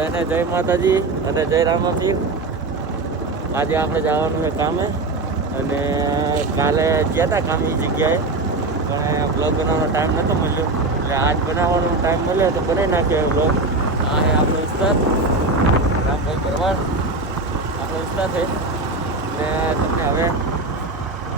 બધાને જય માતાજી અને જય રામાપીર આજે આપણે જવાનું છે કામે અને કાલે ગયા હતા કામ એ જગ્યાએ પણ બ્લોગ બનાવવાનો ટાઈમ નહોતો મળ્યો. એટલે આજ બનાવવાનો ટાઈમ મળ્યો તો બનાવી નાખ્યો બ્લોગ આ છે આપણો વિસ્તાર રામભાઈ ભરવાડ આપણો વિસ્તાર છે ને તમને હવે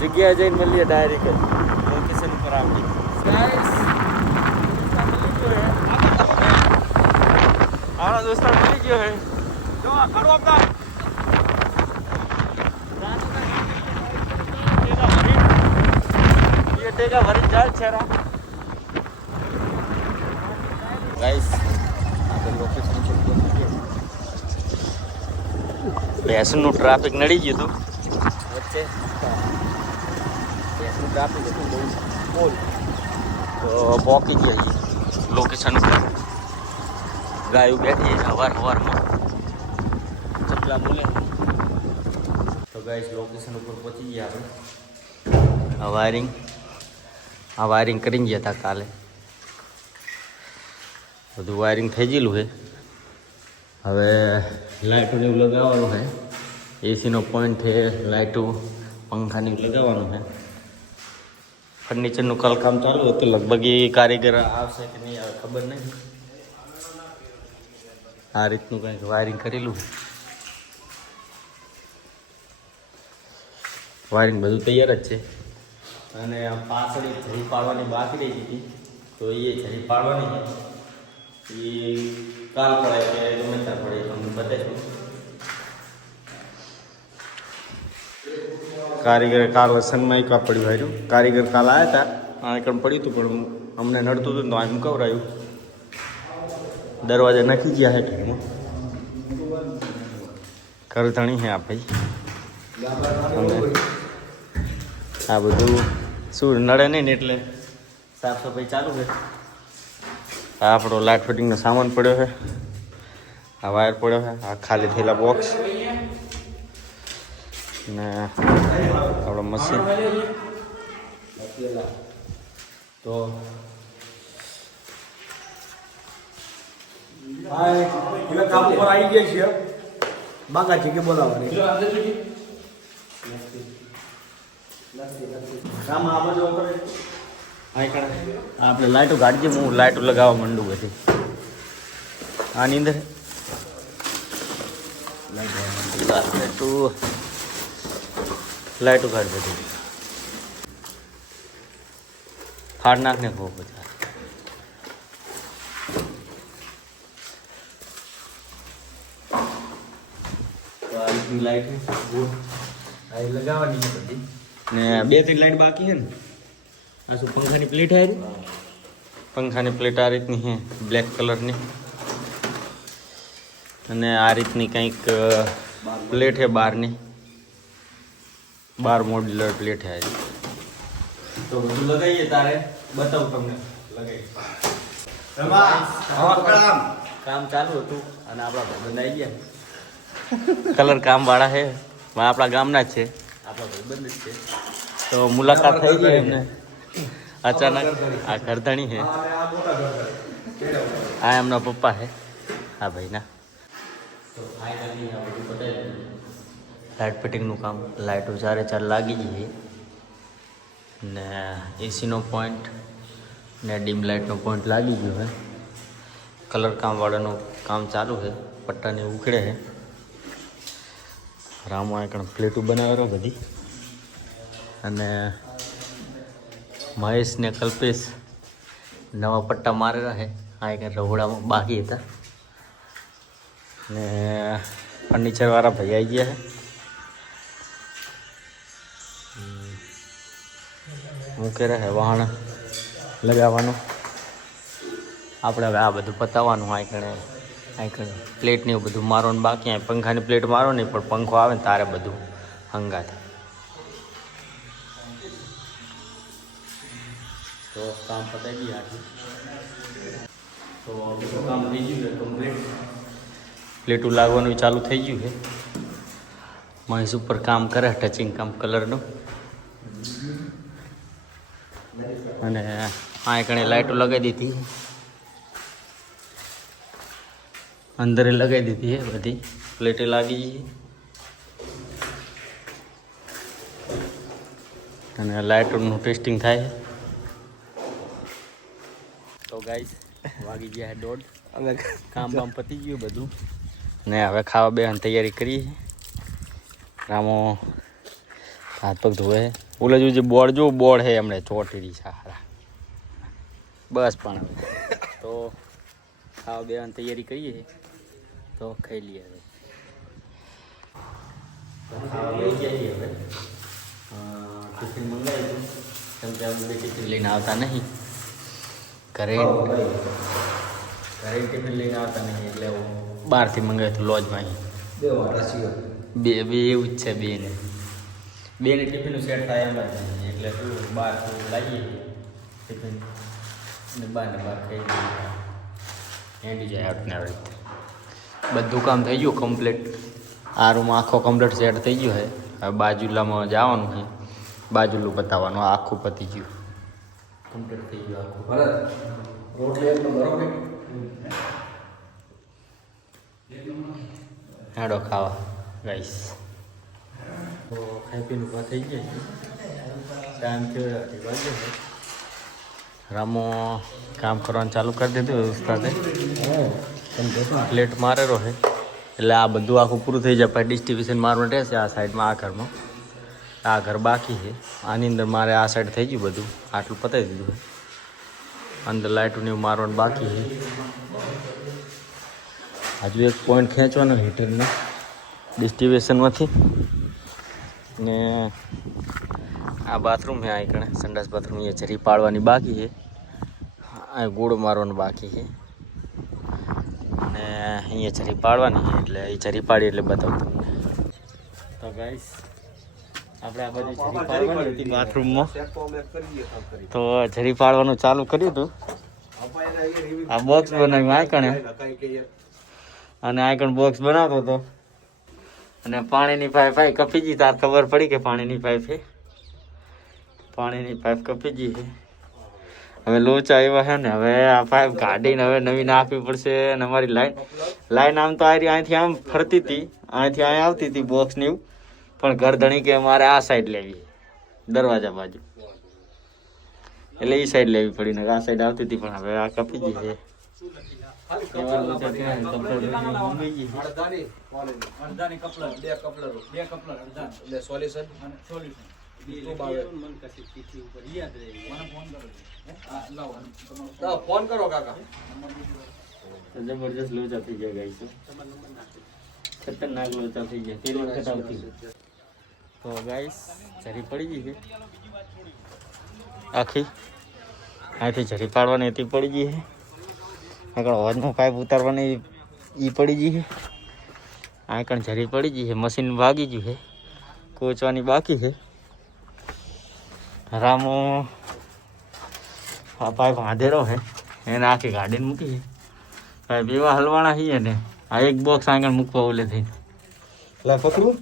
જગ્યાએ જઈને મળીએ ડાયરેક્ટ લોકેશન ઉપર આપણી. Guys, વિસ્તાર મળી ગયો છે. મારો દોસ્તાર મળી ગયો હે જો આ કરો આપતા ટેકા ભરી જાય છે ગાઈસ આપણે લોકેશન ભેંસનું ટ્રાફિક નડી ગયું હતું વચ્ચે ભેંસનું ટ્રાફિક હતું બહુ બોલ તો પહોંચી ગયા લોકેશન ઉપર ગાયું બેઠી છે હવાર હવારમાં. ચકલા બોલે. તો ગાઈસ લોકેશન ઉપર પહોંચી ગયા આપણે. આ વાયરિંગ આ વાયરિંગ કરી ગયા હતા કાલે. બધું વાયરિંગ થઈ ગયેલું છે. હવે લાઇટોને એવું લગાવવાનું છે. એસીનો પોઈન્ટ છે લાઇટો પંખાને લગાવવાનું છે. ફર્નિચરનું કામ ચાલુ હતું. લગભગ એ કારીગર આવશે કે નહીં આવે ખબર નહીં. આ રીતનું કંઈક વાયરિંગ કરેલું વાયરિંગ બધું તૈયાર જ છે. અને પાછળ એક જરી પાડવાની બાકી રહી હતી. તો એ જરી પાડવાની છે. એ કાલ પડે કે ગમે ત્યાં પડે તમને બતાવીશું. કારીગર કાલ સનમાં એક પડ્યું હાર્યું. કારીગર કાલ આવ્યા હતા આ કણ પડ્યું હતું, પણ અમને નડતું હતું તો આમ મુકવરાયું દરવાજા નાખી ગયા હે. ટાઈમ કરધણી હે આ ભાઈ. અને આ બધું શું નડે નહીં ને એટલે સાફ સફાઈ ચાલુ છે. આ આપણો લાઇટ ફિટિંગનો સામાન પડ્યો છે. આ વાયર પડ્યો છે, આ ખાલી થયેલા બોક્સ ને આપણો મશીન તો પેલા કામ ઉપર આવી ગયા છીએ. બાકા છે કે બોલાવવાની. આપણે લાઈટો કાઢજે હું લાઈટો લગાવવા માંડું બધી. આની અંદર? લાઈટો લાઈટો કાઢ બધી ફાડ નાખ ને ખૂબ આ લાઇટ છે આ એ લગાવવાની છે બધી. ને બે ત્રણ લાઈટ બાકી છે ને? આ શું પંખાની પ્લેટ હારી? પંખાની પ્લેટ આ રીતની છે બ્લેક કલરની. અને આ રીતની કંઈક પ્લેટ છે બારની. બાર મોડ્યુલર પ્લેટ છે આ તો બધું લગાવીએ તારે. બતાવું તમને. લગાવી કામ ચાલુ હતું. અને આપણા ભાઈબંધ આવી ગયા. કલર કામ વાળા છે. આપણા ગામના જ છે. તો મુલાકાત થઈ ગઈ એમને. અચાનક આ ઘરધણી છે. આ એમના પપ્પા છે. આ ભાઈના. લાઇટ ફિટિંગનું કામ. લાઇટો ચારે ચાર લાગી ગઈ ને એસીનો પોઈન્ટ ને ડીમ લાઇટનો પોઈન્ટ લાગી ગયો છે. કલર કામવાળાનું કામ ચાલુ છે. પટ્ટાને ઉખડે છે. રામો એકણ પ્લેટો બનાવેલો બધી. અને મહેશ ને કલ્પેશ નવા પટ્ટા મારેલા છે. આ એક રહોડામાં બાકી હતા. ને ફર્નિચરવાળા ભાઈ આવી ગયા છે. મૂકે રહે વાહણ લગાવવાનું. આપણે હવે આ બધું પતાવવાનું, આ કણે આ કણે પ્લેટ ને એવું બધું મારો ને બાકી પંખાની પ્લેટ મારો નહીં, પણ પંખો આવે ને તારે બધું હંગાત. તો કામ પતાવી આટલું. તો બધું કામ થઈ ગયું છે કમ્પ્લીટ પ્લેટું લાગવાનું ચાલુ થઈ ગયું છે. માણસ ઉપર કામ કરે ટચિંગ કામ કલરનું અને આ કણે લાઇટો લગાવી દીધી. અંદરે લગાવી દીધી છે બધી. પ્લેટે લાગી ગઈ અને લાઇટનું ટેસ્ટિંગ થાય તો ગાઈસ વાગી ગયા દોઢ. અમે કામ બામ પતી ગયું બધું. ને હવે ખાવા બેવાની તૈયારી કરી રામો હાથ પગ ધોવે ઓલે જો જે બોર્ડ જો બોર્ડ છે એમણે ચોટી સારા બસ પણ. તો ખાવા બેવાની તૈયારી કરીએ તો ખાઈ લઈએ હવે. ટિફિન મંગાવ્યું કેમ કે બે ટિફિન લઈને આવતા નહીં ઘરે ઘરે ટિફિન લઈને આવતા નહીં એટલે હું બહારથી મંગાવ્યું હતું લોજમાં અહીં. બે બે બે એવું જ છે બેને. બેને ટિફિનનું સેટ થાય એમ જ નહીં. એટલે શું બહાર લાવીએ. ટિફિન. અને બહાર ને બહાર ખાઈ લઈએ. એન્ડી જાય આપને આવી રીતે. બધું કામ થઈ ગયું કમ્પ્લીટ આ રૂમ આખો કમ્પ્લીટ સેટ થઈ ગયો છે હવે બાજુલામાં જવાનું છે બાજુલું બતાવવાનું આખું પતી ગયું. કમ્પ્લીટ થઈ ગયું આખું. ભરત રોટલી એકદમ બરોબર હેડો ખાવા ગાઈસ. તો ખાઈ પીને ઊભા થઈ ગયા ટાઈમ થયો અઢી વાગ્યો છે. રામો કામ કરવાનું ચાલુ કરી દીધું ઉસ્તાદે. પ્લેટ મારેલો છે. એટલે આ બધું આખું પૂરું થઈ જાય. પછી ડિસ્ટ્રીબ્યુશન મારવાનું રહેશે આ સાઈડમાં આ ઘરમાં. આ ઘર બાકી છે. આની અંદર મારે આ સાઈડ થઈ ગયું બધું. આટલું પતાવી દીધું અંદર લાઇટું ને એવું મારવાનું બાકી છે. હજુ એક પોઈન્ટ ખેંચવાનો હીટરને ડિસ્ટ્રીબ્યુશનમાંથી ને. આ બાથરૂમ છે આ કણે સંડાસ બાથરૂમ એ જરી પાડવાની બાકી છે. આ ગોળ મારવાનું બાકી છે. અહીંયા જરી પાડવાની એટલે એ જરી પાડી એટલે બતાવું તમને તો ગાઈસ આપણે આ બધી જરી પાડવાની હતી બાથરૂમમાં તો જરી પાડવાનું ચાલુ કર્યું હતું. આ બોક્સ બનાવ્યું, આ કણે. કઈ કહીએ અને આઈકણ બોક્સ બનાવતો હતો. અને પાણીની પાઇપ આવી કપી ગઈ તાર ખબર પડી કે પાણીની પાઇપ છે? પાણીની પાઇપ કપી ગઈ છે. હવે લોચા આવ્યા છે ને હવે આ પાઇપ કાઢીને હવે નવી નાખવી પડશે અને અમારી લાઈન લાઈન આમ તો આરી અહીંથી આમ ફરતી હતી અહીંથી અહીં આવતી હતી બોક્સની. પણ ગરદણી કે અમારે આ સાઈડ લેવી. દરવાજા બાજુ. એટલે એ સાઈડ લેવી પડી ને આ સાઈડ આવતી હતી પણ હવે આ કપી ગઈ છે. ને કપલર બે કપલર બે કપલર સોલ્યુશન. ફોન કરો કાકા તો જબરજસ્ત લોચા થઈ ગયા ગાઈસો ખતરનાક લોચા થઈ ગયા તેલ વખત આવતી તો ગાઈસ જરી પડી ગઈ છે આખી અહીંથી જરી પાડવાની હતી પડી ગઈ છે આગળ અવાજનો પાઇપ ઉતારવાની એ પડી ગઈ છે આ કણ જરી પડી ગઈ છે મશીન ભાગી ગયું છે કોચવાની બાકી છે રામો આ પાઇપ હે. એને આખી ગાડીને મૂકી છે. પાઇપ એવા હલવાના છીએ ને આ એક બોક્સ આગળ મૂકવા ઓલે થઈ લે પકડું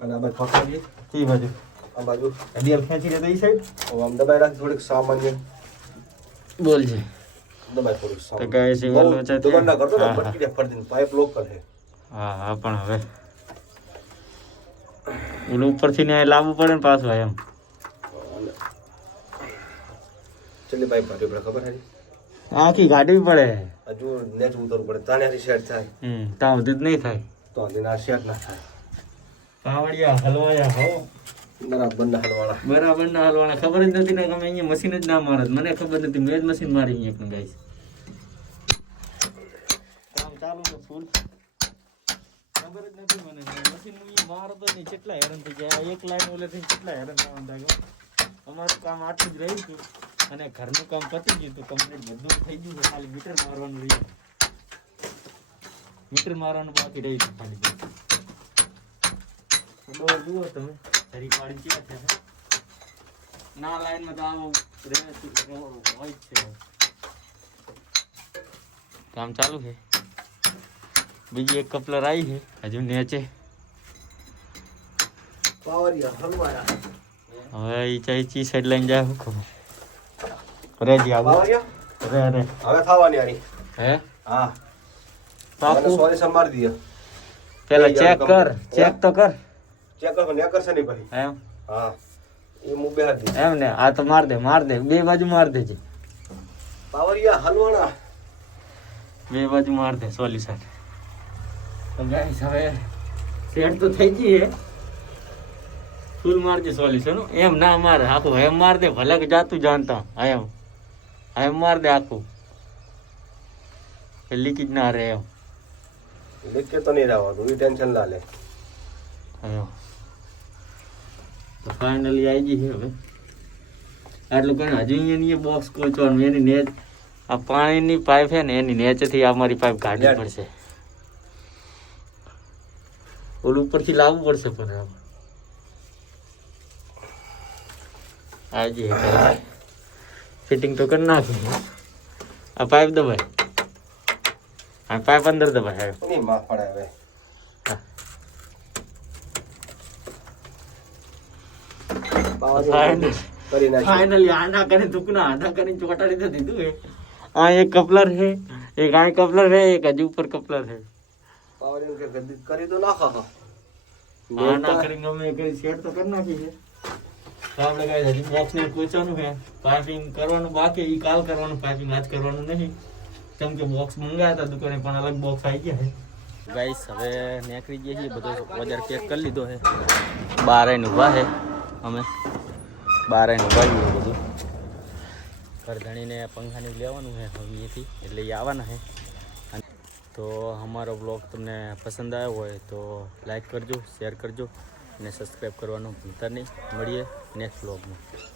અને આ બાજુ પકડી કી બાજુ. આ બાજુ. અડિયાલ ખેંચી દે તો એ સાઈડ હવે આમ દબાઈ રાખ થોડીક સામાન્ય. બોલજે દબાઈ થોડીક તો સામાન્ય. વાલો છે દબાણ ના કરતો ને પટકી દે ફરતી પાઇપ લોકલ છે હા હા પણ હવે. ઓલું ઉપરથી ને લાવવું પડે ને પાછું એમ. ચલી ભાઈ ભાડે પડે ખબર હારી? આખી ગાડી પડે. હજુ નેટ ઉતરવું પડે તાને શેર થાય. હમ ત્યાં સુધી જ નહીં થાય. તો હજી ના શેર ના થાય. પાવડિયા હલવાયા હો. બરાબર બંને હલવાળા બરાબર ના ખબર જ નથી ને અમે અહીંયા મશીન જ ના મારત મને ખબર નથી મેં જ મશીન મારી અહીંયા ગાઈસ કામ ચાલુ છે ફૂલ ખબર જ નથી મને. મશીન હું મારતો નહીં. કેટલા હેરાન થઈ ગયા. એક લાઈન ઓલે થઈ કેટલા હેરાન થવાનું થાય અમારું કામ આટલું જ રહ્યું હતું. અને ઘરનું કામ પતી ગયું તો કમ્પ્લીટ બધું થઈ ગયું ખાલી મીટર મારવાનું રહ્યું મીટર મારવાનું બાકી રહ્યું ખાલી ડોર જુઓ તમે ધરી પાડી ક્યાં છે? ના લાઈનમાં તો આવો રહે હોય છે. કામ ચાલુ છે? બીજી એક કપલર આવી છે. હજુ નેચે. હવે ચી સાઈડ લઈને જાય હું ખબર? રેજી આવો. રે રે. હવે ખાવાની આની. હે? હા. પાકું સોરી સંભાળ દીયો પેલા ચેક કર ચેક તો કર. ચેક કર ને કરશે નહીં પછી. એમ? હા. એ મુબે હાથ દે એમ ને? આ તો માર દે માર દે. બે બાજુ માર દેજે. પાવરિયા હલવાણા બે બાજુ માર દે સોલ્યુશન તો ગાઈસ હવે સેટ તો થઈ ગઈ હે. ફૂલ મારજે સોલ્યુશન એમ ના મારે આખું એમ માર દે ભલે કે જાતું જાણતા એમ. એમ માર દે આખું. એ લીકેજ ના રહે એમ. લીકે તો નહીં રહેવાનું એ ટેન્શન ના લે. તો ફાઇનલી આવી ગઈ છે હવે. આટલું કરીને હજુ અહીંયા બોક્સ કોચવાનું એની નેચ આ પાણીની પાઇપ છે ને એની નેચથી આ મારી પાઇપ કાઢવી પડશે. ઓલું ઉપરથી લાવવું પડશે પણ આમ. આજે ફિટિંગ તો કરી નાખી આ પાઇપ દબાય. આ પાઇપ અંદર દબાય હવે. એની માં પડે હવે. ફાઇનલી આના કરીને દુકના આના કરીને ચોટાડી તો દીધું હે આ એક કપલર છે એક આ કપલર છે એક હજુ ઉપર કપલર છે. પાવરિયા કે કરી તો નાખો. હા આના કરીને અમે કઈ સેટ તો કરી નાખી છે. તો આપણે કઈ હજી બોક્સ ને પૂછવાનું છે? પાઇપિંગ કરવાનું બાકી એ કાલ કરવાનું પાઇપિંગ આજ કરવાનું નહીં. કેમ કે બોક્સ મંગાયા હતા દુકાને, પણ અલગ બોક્સ આવી ગયા છે. ગાઈસ હવે નીકળી જઈએ છીએ, બધો બજાર પેક કરી લીધો છે. બાર આઈને ઊભા છે અમે. બાર ઊભા છીએ બધું. ઘર ધણીને પંખાને લેવાનું છે હવેથી એટલે એ આવવાના છે. તો અમારો બ્લોગ તમને પસંદ આવ્યો હોય તો લાઈક કરજો શેર કરજો. અને સબસ્ક્રાઈબ કરવાનું ભૂલતા નહીં. મળીએ નેક્સ્ટ બ્લોગમાં